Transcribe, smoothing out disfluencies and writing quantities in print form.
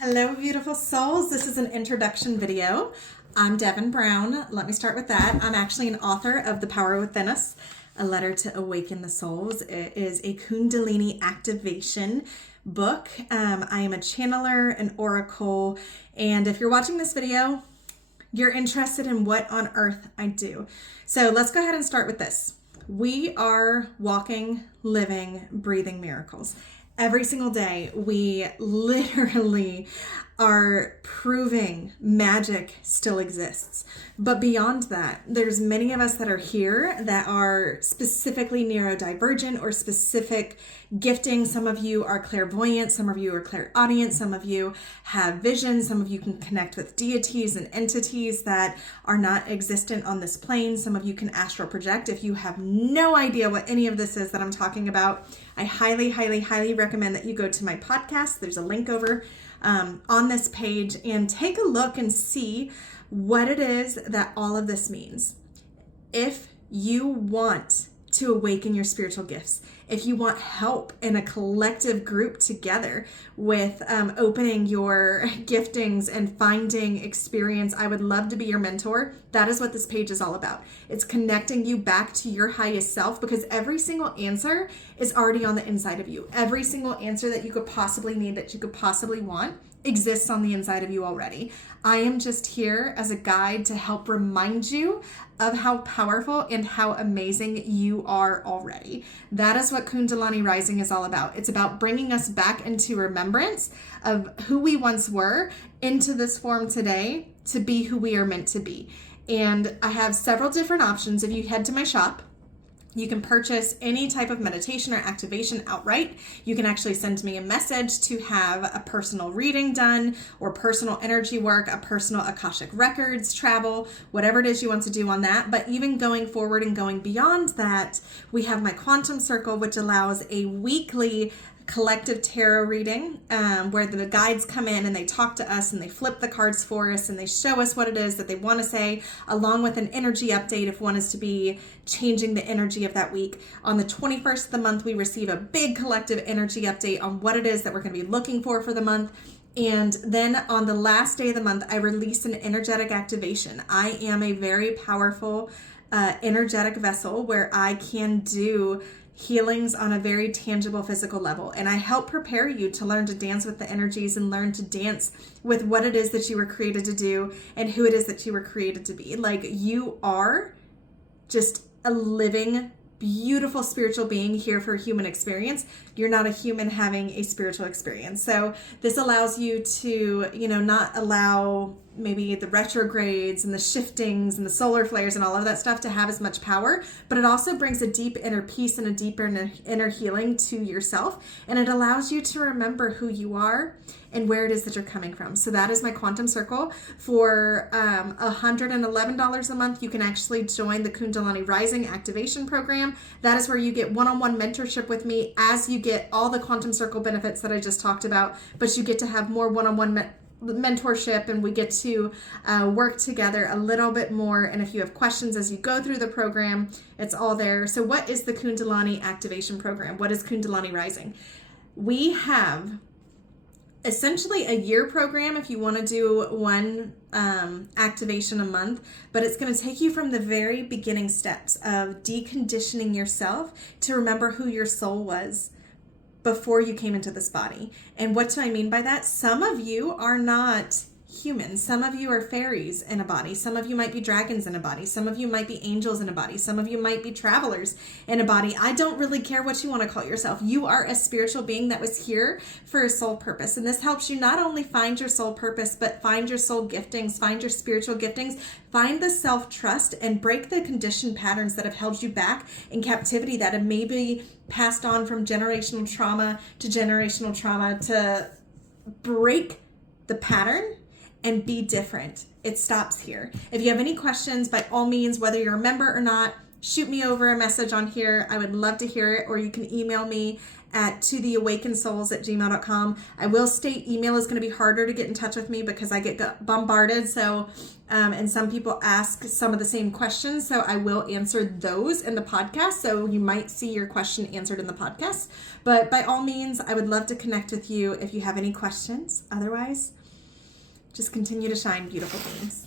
Hello, beautiful souls. This is an introduction video. I'm Devin Brown. Let me start with that. I'm actually an author of The Power Within Us, A Letter to Awaken the Souls. It is a Kundalini activation book. I am a channeler, an oracle, and if you're watching this video, you're interested in what on earth I do. So let's go ahead and start with this. We are walking, living, breathing miracles. Every single day, we literally are proving magic still exists. But beyond that, there's many of us that are here that are specifically neurodivergent or specific gifting. Some of you are clairvoyant, some of you are clairaudient, some of you have vision, some of you can connect with deities and entities that are not existent on this plane. Some of you can astral project. If you have no idea what any of this is that I'm talking about, I highly, highly, highly recommend that you go to my podcast. There's a link over on this page and take a look and see what it is that all of this means. If you want to awaken your spiritual gifts, if you want help in a collective group together with opening your giftings and finding experience, I would love to be your mentor. That is what this page is all about. It's connecting you back to your highest self, because every single answer is already on the inside of you. Every single answer that you could possibly need, that you could possibly want, exists on the inside of you already. I am just here as a guide to help remind you of how powerful and how amazing you are already. That is what Kundalani Rising is all about. It's about bringing us back into remembrance of who we once were into this form today to be who we are meant to be. And I have several different options. If you head to my shop, you can purchase any type of meditation or activation outright. You can actually send me a message to have a personal reading done, or personal energy work, a personal Akashic Records travel, whatever it is you want to do on that. But even going forward and going beyond that, we have my Quantum Circle, which allows a weekly collective tarot reading where the guides come in and they talk to us and they flip the cards for us and they show us what it is that they want to say, along with an energy update if one is to be changing the energy of that week. On the 21st of the month, we receive a big collective energy update on what it is that we're going to be looking for the month. And then on the last day of the month, I release an energetic activation. I am a very powerful energetic vessel where I can do healings on a very tangible physical level. And I help prepare you to learn to dance with the energies and learn to dance with what it is that you were created to do and who it is that you were created to be. Like, you are just a living, beautiful spiritual being here for a human experience. You're not a human having a spiritual experience. So this allows you to, not allow maybe the retrogrades and the shiftings and the solar flares and all of that stuff to have as much power, but it also brings a deep inner peace and a deeper inner healing to yourself. And it allows you to remember who you are and where it is that you're coming from. So that is my Quantum Circle. For $111 a month, you can actually join the Kundalani Rising Activation Program. That is where you get one-on-one mentorship with me as you get all the Quantum Circle benefits that I just talked about, but you get to have more one-on-one mentorship, and we get to work together a little bit more. And if you have questions as you go through the program, it's all there. So what is the Kundalani Activation Program? What is Kundalani Rising? We have essentially a year program if you want to do one activation a month, but it's going to take you from the very beginning steps of deconditioning yourself to remember who your soul was before you came into this body. And what do I mean by that? Some of you are not humans. Some of you are fairies in a body. Some of you might be dragons in a body. Some of you might be angels in a body. Some of you might be travelers in a body. I don't really care what you want to call yourself. You are a spiritual being that was here for a soul purpose. And this helps you not only find your soul purpose, but find your soul giftings, find your spiritual giftings, find the self-trust, and break the conditioned patterns that have held you back in captivity, that have maybe passed on from generational trauma to break the pattern and be different. It stops here. If you have any questions, by all means, whether you're a member or not, shoot me over a message on here. I would love to hear it. Or you can email me at totheawakenedsouls@gmail.com. I will state email is going to be harder to get in touch with me because I get bombarded. So, and some people ask some of the same questions. So I will answer those in the podcast. So you might see your question answered in the podcast. But by all means, I would love to connect with you if you have any questions. Otherwise, just continue to shine, beautiful beings.